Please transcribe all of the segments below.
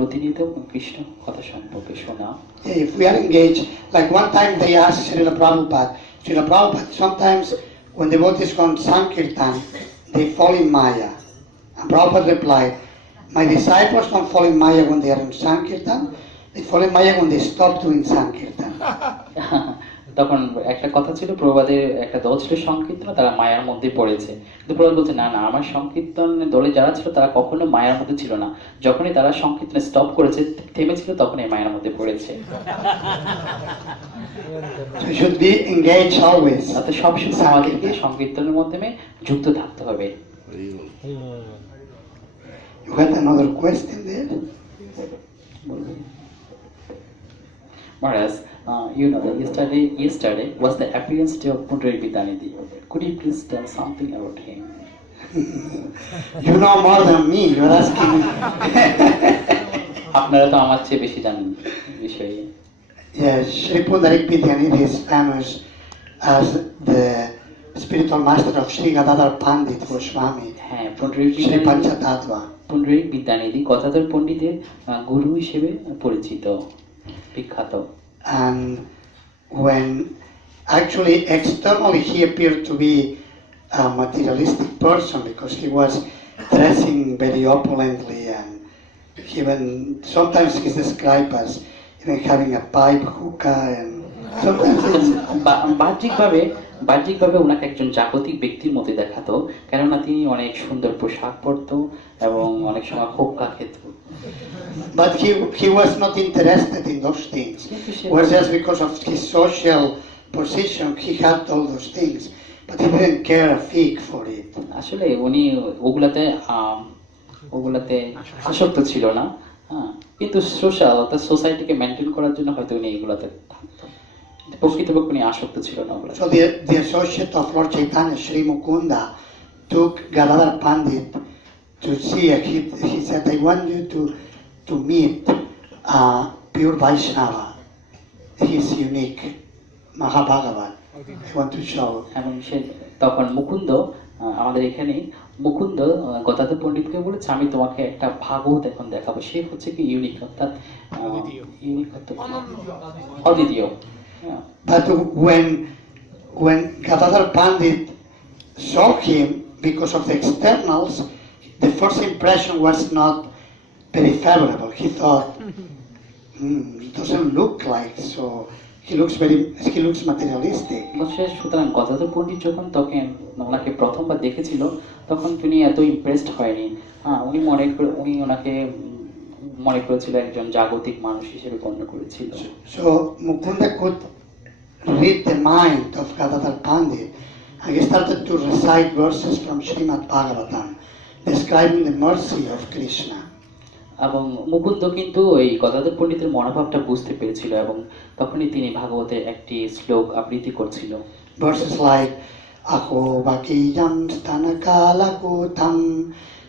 প্রতিনিয়ত কৃষ্ণ কথা সম্পর্কে শোনা। If we are engaged, like one time they asked Srila Prabhupada, sometimes when devotees go on Sankirtan, they fall in Maya. And Prabhupada replied, my disciples don't fall in Maya when they are in Sankirtan, they fall in Maya when they stop doing Sankirtan. তখন একটা কথা ছিল, প্রবাদের একটা দল ছিল সংকীর্তন, তারা মায়ার মধ্যে পড়েছে। কিন্তু প্রবাদ বলছে না না, আমার সংকীর্তন দলে যারা ছিল তারা কখনো মায়ার মধ্যে ছিল না, যখনই তারা সংকীর্তনে স্টপ করেছে, থেমেছিল, তখনই মায়ার মধ্যে পড়েছে। So you should be engaged always. অর্থাৎ সবসময় আমাদেরকে সংকীর্তনের মাধ্যমে যুক্ত থাকতে হবে। You had another question there? Maharaj, you know that yesterday was the appearance day of Pundari Vidanidhi. Could you please tell something about him? You know more than me, you're asking me. আপনারা তো আমার চেয়ে বেশি জানেন বিষয়ে। Yes, Sri Pundarik Vidyanidhi is famous as the spiritual master of Sri Gadadhar Pandit Goswami, হ্যাঁ, Pundarik Sri Panchatattva. Pundarik বিদ্যানিধি গদাধর পণ্ডিতের গুরু হিসেবে পরিচিত, বিখ্যাত। And when actually externally he appeared to be a materialistic person because he was dressing very opulently and even sometimes he's described as even having a pipe hookah and sometimes বাহ্যিকভাবে ওনাকে একজন জাগতিক ব্যক্তির মতো দেখাতো, কেননা তিনি অনেক সুন্দর পোশাক পরতো এবং অনেক সময় হুক্কা খেত। But he was not interested in those things. It was just because of his social position he had all those things, but he didn't care a fig for it. আসলে উনি ওগুলাতে আসক্ত ছিল না, হ্যাঁ, কিন্তু সোশ্যাল অর্থাৎ সোসাইটিকে মেনটেন করার জন্য হয়তো উনি এগুলাতে থাকতো, প্রকৃতপক্ষে উনি আসক্ত ছিল না ওগুলা। So the associate of Lord Chaitanya, Sri Mukunda, took Gadadhar Pandit to see. He said, I want you to meet pure Vaishnava. He's unique, Mahabhagavat. I want to show. এবং সে তখন মুকুন্দ, আমাদের এখানে মুকুন্দ গদাধর পণ্ডিতকে বলেছে, আমি তোমাকে একটা ভাগবত এখন দেখাবো, সে হচ্ছে কি ইউনিক, অর্থাৎ ইউনিক অদ্বিতীয়। But when Gadadhar Pandit saw him, because of the externals, the first impression was not very favorable. He thought, it doesn't look like so. He looks materialistic. সুতরাং গদাধর পণ্ডিত যখন ওনাকে প্রথমবার দেখেছিল, তখন তিনি এত ইমপ্রেসড হয়নি। হ্যাঁ, উনি ওনাকে মনে করেছিল একজন জাগতিক মানুষ হিসেবে গণ্য করেছিল। So Mukunda could read the mind of Gadadhar Pandit, and he started to recite verses from Srimad Bhagavatam describing the mercy of Krishna. এবং মুকুন্দ কিন্তু ওই গদাধর পণ্ডিতের মনোভাবটা বুঝতে পেরেছিল এবং তখনই তিনি ভাগবতের একটি শ্লোক আবৃত্তি করছিল। Verses like Aho Bakiyam Stanakalakutam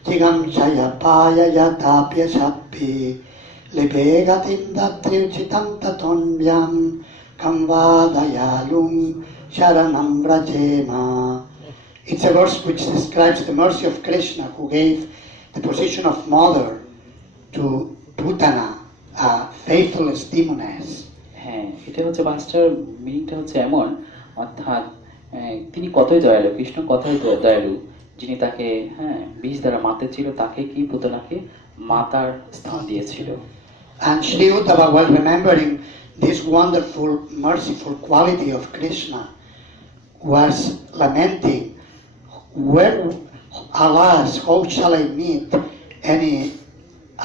Jigam Jaya Paya Yatapya Sabbi Libegatim Datriuchitam Tatonyam Kamvadayalum Sharanam Vrajema. It's a verse which describes the mercy of Krishna, who gave the position of mother to Putana, a faithless demoness. হ্যাঁ, এটা হচ্ছে ভাষার মিনিংটা হচ্ছে এমন, অর্থাৎ তিনি কতই দয়ালু, কৃষ্ণ কতই দয়ালু, যিনি তাকে বিষ দ্বারা মাতেছিল, তাকে কি পুতনাকে মাতার স্থান দিয়েছিল। And Sri Uddhava, while remembering this wonderful, merciful quality of Krishna, was lamenting, alas, how shall I meet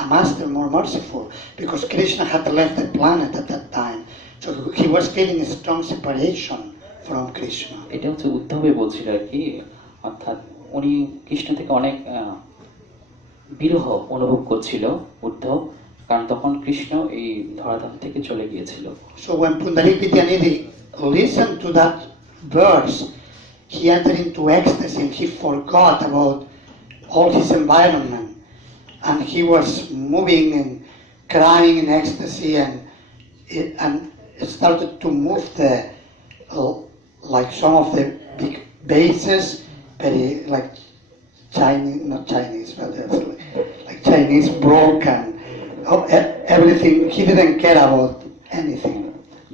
a master more merciful? Because Krishna had left the planet at that time, so he was feeling a strong separation from Krishna. এটা হচ্ছে উদ্ধবে বলছিল আর কি, অর্থাৎ উনি কৃষ্ণ থেকে অনেক বিরহ অনুভব করছিল উদ্ধব, কারণ তখন কৃষ্ণ এই ধরাধাম থেকে চলে গিয়েছিল। So when Pundarik Vidyanidhi listened to that verse, he entered into ecstasy and he forgot about all his environment, and he was moving and crying in ecstasy, and it started to move like some of the big bases, very like Chinese, not Chinese, but like Chinese broke, everything. He didn't care about anything.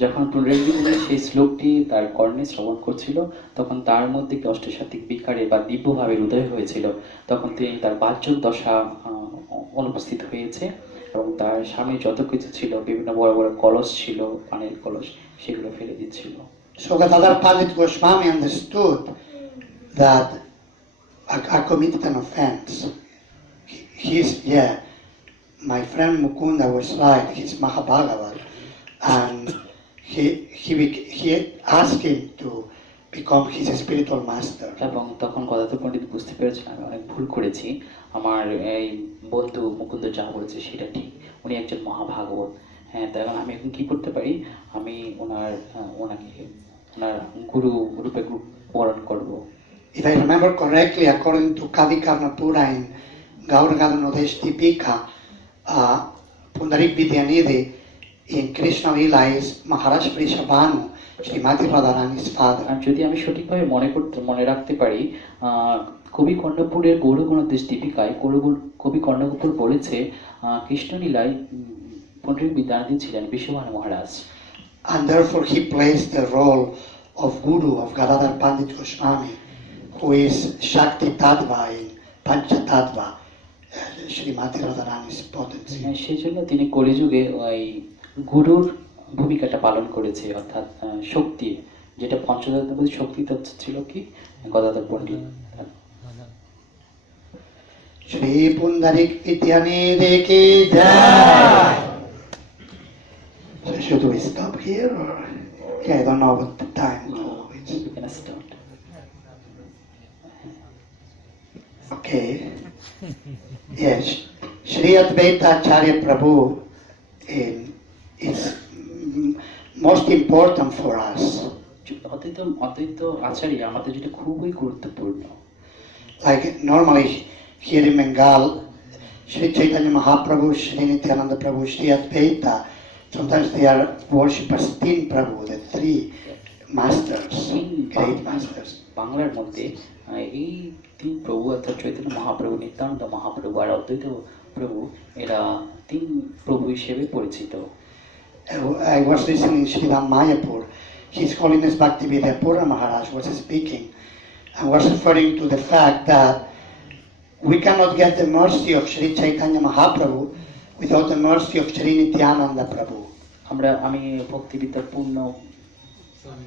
যখন পুনরুজ্জীবনের সেই শ্লোকটি তার কর্ণে শ্রবণ করছিল, তখন তার মধ্যে একটি অষ্টাসাত্ত্বিক বিকারে বা দিব্যভাবের উদয় হয়েছিল। তখন তিনি তার বাহ্যিক দশা অনুপস্থিত হয়েছে এবং তার সামনে যত কিছু ছিল, বিভিন্ন বড় বড় কলস ছিল, পানির কলস, সেগুলো ফেলে দিচ্ছিল। So Gadadhar Pandit Goswami understood that I committed an offense. My friend Mukunda was right. He's Mahabhagavat, and he asked him to become his spiritual master. এবং তখন গদাধর পণ্ডিত বুঝতে পেরেছেন আমি অনেক ভুল করেছি, আমার এই বন্ধু মুকুন্দ যা বলেছে সেটা ঠিক, উনি একজন মহাভাগবত। হ্যাঁ, তাই আমি এখন কি করতে পারি, আমি ওনাকে ওনার গুরু রূপে বরণ করব। If I remember correctly, according to Kadi Karnapura in Gauragada Nodesh Tipika, Pundarik Vidyanidhi in Krishna Lila is Maharaj Vrishabhanu, Srimati Radharani's father. আর যদি আমি সঠিকভাবে মনে রাখতে পারি, কবি কর্ণপুরের গৌরগণদেশ দীপিকায় কবি কর্ণপুর বলেছে কৃষ্ণলীলায় পণ্ডিত বিদ্যানাথী ছিলেন বিশ্বভানু মহারাজ। And therefore he plays the role of Guru of Gadadhar Pandit Goswami, who is Shakti Tattva in Pancha Tattva, Srimati Radharani's potency. সেই জন্য তিনি কলিযুগে ওই গুরুর ভূমিকাটা পালন করেছে, অর্থাৎ শক্তি, যেটা পঞ্চতত্ত্বের মধ্যে শক্তি তত্ত্ব ছিল কি গদাধর পণ্ডিত। Shri Pundarik Vidyanidhi ki jai. So should we stop here or? Yeah, I don't know what the time is. We can start. Okay. Yes. Shri Advaita Acharya Prabhu is most important for us. অদ্বৈত আচার্য আমাদের যেটা খুবই গুরুত্বপূর্ণ। Like normally here in Bengal, Shri Chaitanya Mahaprabhu, Shri Nityananda Prabhu, Shri Advaita, sometimes they are worshippers Tin Prabhu, the three masters, great masters. বাংলার মধ্যে এই তিন প্রভু অর্থাৎ চৈতন্য মহাপ্রভু, নিত্যানন্দ মহাপ্রভু আর অদ্বৈত প্রভু, এরা তিন প্রভু হিসেবে পরিচিত। I was listening to Sridham Mayapur. His Holiness Bhaktivedanta Pura Maharaj was speaking and was referring to the fact that we cannot get the mercy of Sri Chaitanya Mahaprabhu without the mercy of Sri Nityananda Prabhu. আমি ভক্তিবিদ্যার পূর্ণ স্বামী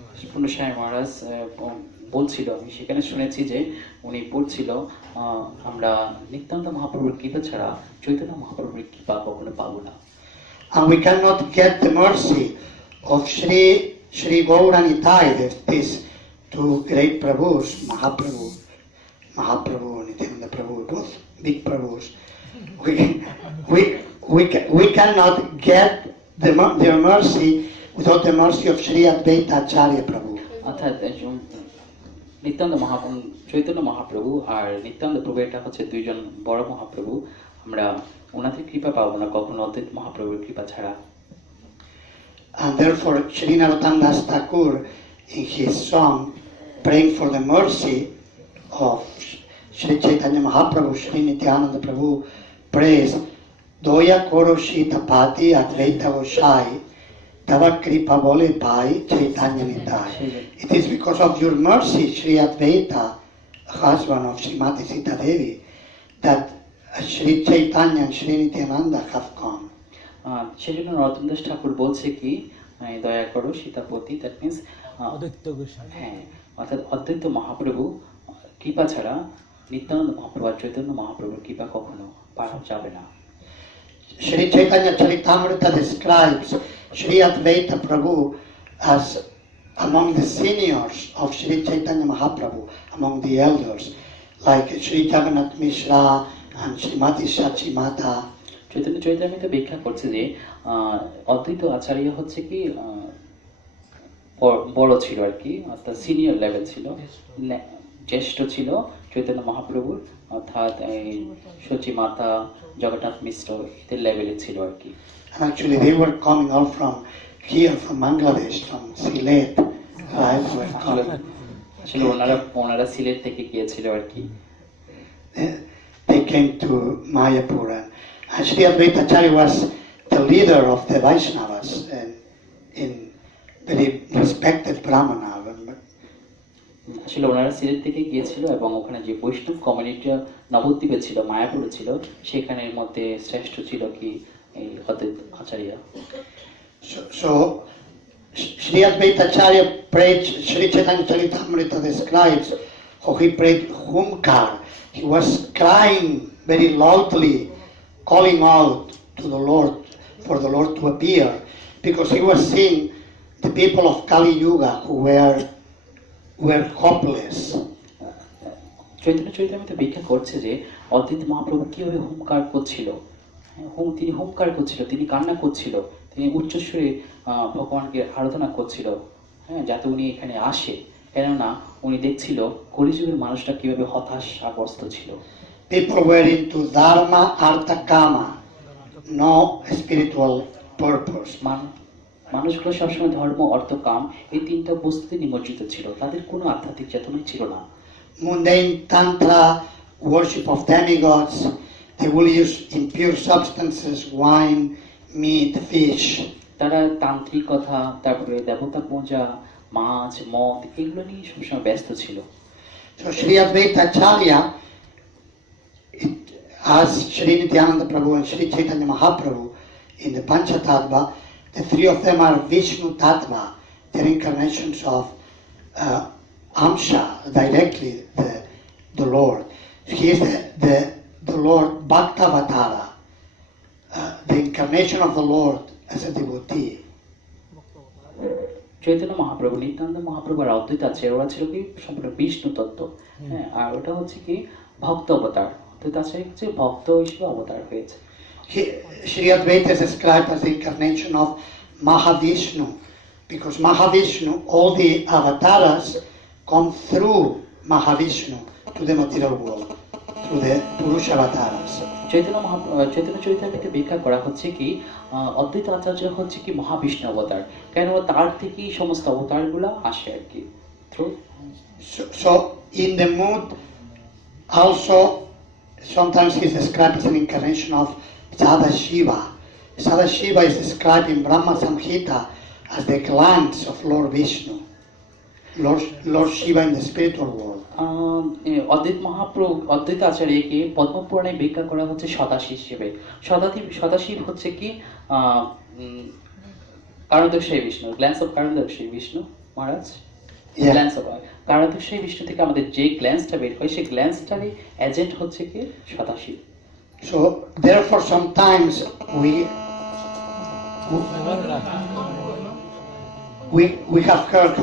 মহারাজ বলছিল, আমি সেখানে শুনেছি যে উনি বলছিল আমরা নিত্যানন্দ মহাপ্রভুর কৃপা ছাড়া চৈতন্য মহাপ্রভুর কৃপা কখনো পাবো না। And we cannot get the mercy of Sri Gauranitai, these two great Prabhus, Mahaprabhu, Nityananda Prabhu, both big Prabhus. We cannot get their mercy without the mercy of Sri Advaita Acharya Prabhu. অর্থাৎ নিত্যানন্দ মহাপ্রভু, চৈতন্য মহাপ্রভু আর নিত্যানন্দ প্রভু, এটা হচ্ছে দুইজন বড় মহাপ্রভু, আমরা ওনাদের কৃপা পাবো না কখনো অদ্বৈত মহাপ্রভুর কৃপা ছাড়া। And therefore Sri Narottam Das Thakur in his song praying for the mercy of Sri Chaitanya Mahaprabhu, Sri Nityananda Prabhu prays Doya Koro Shita Pati Advaita Goshai Tava Kripa Bole Pai Chaitanya Nitai. It is because of your mercy, Sri Advaita, husband of Srimati Sita Devi, that Sri Chaitanya and Sri Nityananda have come. সেজন্য নরোত্তম দাস ঠাকুর বলছে কি দয়া করো Sitapati, that means হ্যাঁ, অর্থাৎ অদ্বৈত মহাপ্রভু কৃপা ছাড়া নিত্যানন্দ মহাপ্রভু আর চৈতন্য মহাপ্রভুর কৃপা কখনো পাওয়া যাবে না। Sri Chaitanya Charitamrita describes Sri Advaita Prabhu as among the seniors of Sri Chaitanya Mahaprabhu, among the elders, like Sri Jagannath Mishra and Srimati Sachi Mata. Chaitanya চরিতামৃতে ব্যাখ্যা করছে যে অদ্বৈত আচার্য হচ্ছে কি বড় ছিল আর কি, অর্থাৎ সিনিয়র লেভেল ছিল, জ্যেষ্ঠ ছিল চৈতন্য মহাপ্রভুর, অর্থাৎ এই সচি মাতা, জগন্নাথ মিশ্র এদের লেভেলে ছিল আর কি। And actually they were coming all from here, from Bangladesh, from Sylhet, right? আসলে ওনারা সিলেট থেকে গিয়েছিল আর কি। They came to Mayapur And Sri Advaita Acharya was the leader of the Vaishnavas and in very respected Brahmana. আসলে ওনারা সিলেট থেকে গিয়েছিল এবং ওখানে যে বৈষ্ণব কমিউনিটিটা নবদ্বীপে ছিল, মায়াপুরে ছিল, সেখানের মধ্যে শ্রেষ্ঠ ছিল কি এই অদ্বৈত আচার্য। So Sri Advaita Acharya prayed, Sri Chaitanya Charitamrita describes how he prayed Humkar. He was crying very loudly, calling out to the Lord for the Lord to appear, because he was seeing the people of Kali Yuga who were hopeless. Chaitanya চরিতামৃতে ব্যাখ্যা করছে যে অদ্বৈত মহাপ্রভু কিভাবে হুঙ্কার করছিল। তিনি হুঙ্কার করছিল, তিনি কান্না করছিল, তিনি উচ্চস্বরে ভগবানকে আরাধনা করছিল, হ্যাঁ, যাতে উনি এখানে আসে। কেননা উনি দেখছিল কলিযুগের মানুষটা কিভাবে হতাশাগ্রস্ত ছিল। People were into dharma, artha, kama, no spiritual purpose. মানুষগুলো সবসময় ধর্ম, অর্থ, কাম এই তিনটা বস্তুতে নিমজ্জিত ছিল, তাদের কোনো আধ্যাত্মিক চেতনাই ছিল না। Mundane tantra, worship of demigods, they will use impure substances, wine, meat, fish. তারা তান্ত্রিকতা, তারপরে দেবতা পূজা, মাছ, মদ এগুলো নিয়ে সবসময় ব্যস্ত ছিল। So Sri Advaita Acharya, as Sri Nityananda Prabhu and Sri Chaitanya Mahaprabhu in the Panchatattva, the three of them are Vishnu Tattva, they're incarnations of Amsha, directly the Lord. He is the Lord Bhaktavatara, the incarnation of the Lord as a devotee. Chaitanya মহাপ্রভু, নিত্যানন্দ মহাপ্রভু আর অদ্বৈত আচার্য ওরা ছিল কি সম্পূর্ণ বিষ্ণু তত্ত্ব, হ্যাঁ, আর ওটা হচ্ছে কি ভক্ত অবতার। অদ্বৈত আচার্য হচ্ছে ভক্ত হিসেবে অবতার হয়েছে। Sri Advaita is described as the incarnation of Mahavishnu, because Mahavishnu, all the avatars come through Mahavishnu to the material world, through the Purusha avatars. Chaitanya চরিতামৃতে ব্যাখ্যা করা হচ্ছে কি অদ্বৈত আচার্য হচ্ছে কি মহাবিষ্ণু অবতার, কেন তার থেকেই সমস্ত অবতারগুলো আসে আর কি। So in the mood also sometimes he's described as an incarnation of Sadashiva. Sadashiva is described in Brahma Samhita as the glance of Lord Vishnu, Lord Shiva in the spiritual world. অদ্বৈত আচার্যকে পদ্মপুরাণে ব্যাখ্যা করা হচ্ছে সদাশিব হিসেবে। সদাশিব হচ্ছে কি কারণদর্শী বিষ্ণু, গ্ল্যান্স অফ কারণদর্শী বিষ্ণু মহারাজ। গ্ল্যান্স অফ কারণদর্শী বিষ্ণু থেকে আমাদের যে গ্ল্যান্সটা বের হয় সেই গ্ল্যান্সটারই এজেন্ট হচ্ছে কি Sadashiv. So therefore sometimes we have heard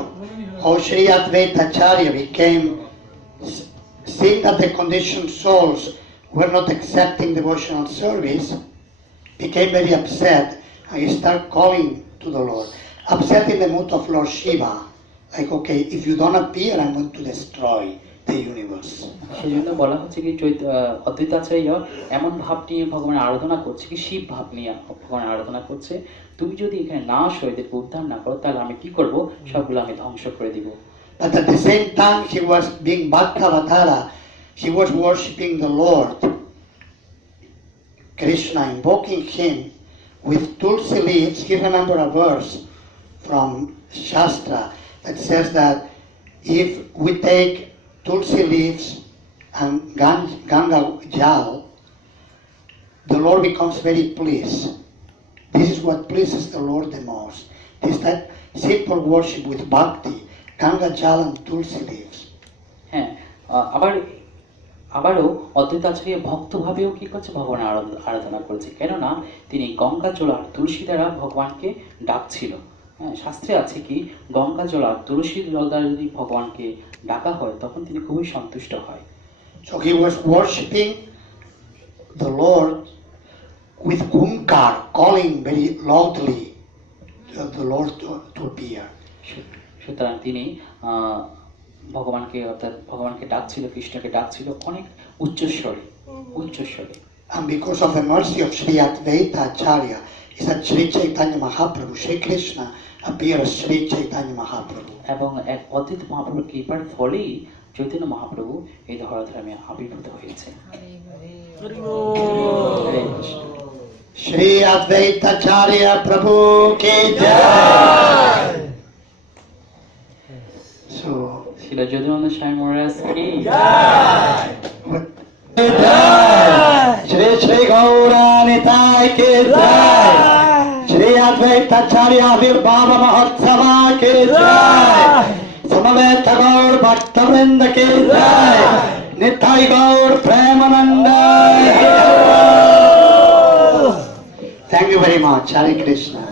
how Sri Advaita Acharya became, seeing that the conditioned souls were not accepting devotional service, became very upset and he started calling to the Lord. Upset in the mood of Lord Shiva, like, okay, if you don't appear, I'm going to destroy the universe. সেই জন্য বলা হচ্ছে কি অদ্বৈত আচার্য এমন ভাব নিয়ে ভগবানের আরাধনা করছে কি শিব ভাব নিয়ে ভগবানের আরাধনা করছে, তুমি যদি এখানে না আসো, এদেরকে উদ্ধার না করো, তাহলে আমি কি করব, সবগুলো আমি ধ্বংস করে দিব। But at the same time he was being Bhaktavatara, he was worshipping the Lord Krishna, invoking him with tulsi leaves. He remembered a verse from Shastra that says that if we take tulsi leaves and Ganga Jal, the Lord becomes very pleased. This is what pleases the Lord the most. This that simple worship with bhakti, Ganga Jal and tulsi leaves. হ্যাঁ, আবারও অদ্বৈত আচার্য ভক্তভাবেও কি করছে, ভগবানের আরাধনা করেছে, কেননা তিনি গঙ্গা জল আর তুলসী দ্বারা ভগবানকে ডাকছিল। হ্যাঁ, শাস্ত্রে আছে কি গঙ্গা জল আর তুলসী জল দ্বারা যদি ভগবানকে ডাকা হয় তখন তিনি খুবই সন্তুষ্ট হয়। So he was worshipping the Lord with Humkar, calling very loudly the Lord to appear. সুতরাং তিনি ভগবানকে, অর্থাৎ ভগবানকে ডাকছিল, কৃষ্ণকে ডাকছিল অনেক উচ্চস্বরে। And because of the mercy of Sri Advaita Acharya, is that Sri Chaitanya Mahaprabhu, Sri Krishna appeared as Sri Chaitanya Mahaprabhu. এবং এক অদ্বৈত মহাপ্রভুর কৃপার ফলেই চৈতন্য মহাপ্রভু এই ধরাধামে আবির্ভূত হয়েছে। হরে Krishna. Shri Advaitacharya Prabhu ki jai. So, শিলা যদুনন্দ স্বামী মহারাজ কি Shri Shri Gauranitai ki jai. Shri Advaitacharya Virbhava Mahotsava ki jai. Samaveta Gaur Bhaktavrinda ki jai. Nitai Gaur Premananda. Thank you very much. Hare Krishna.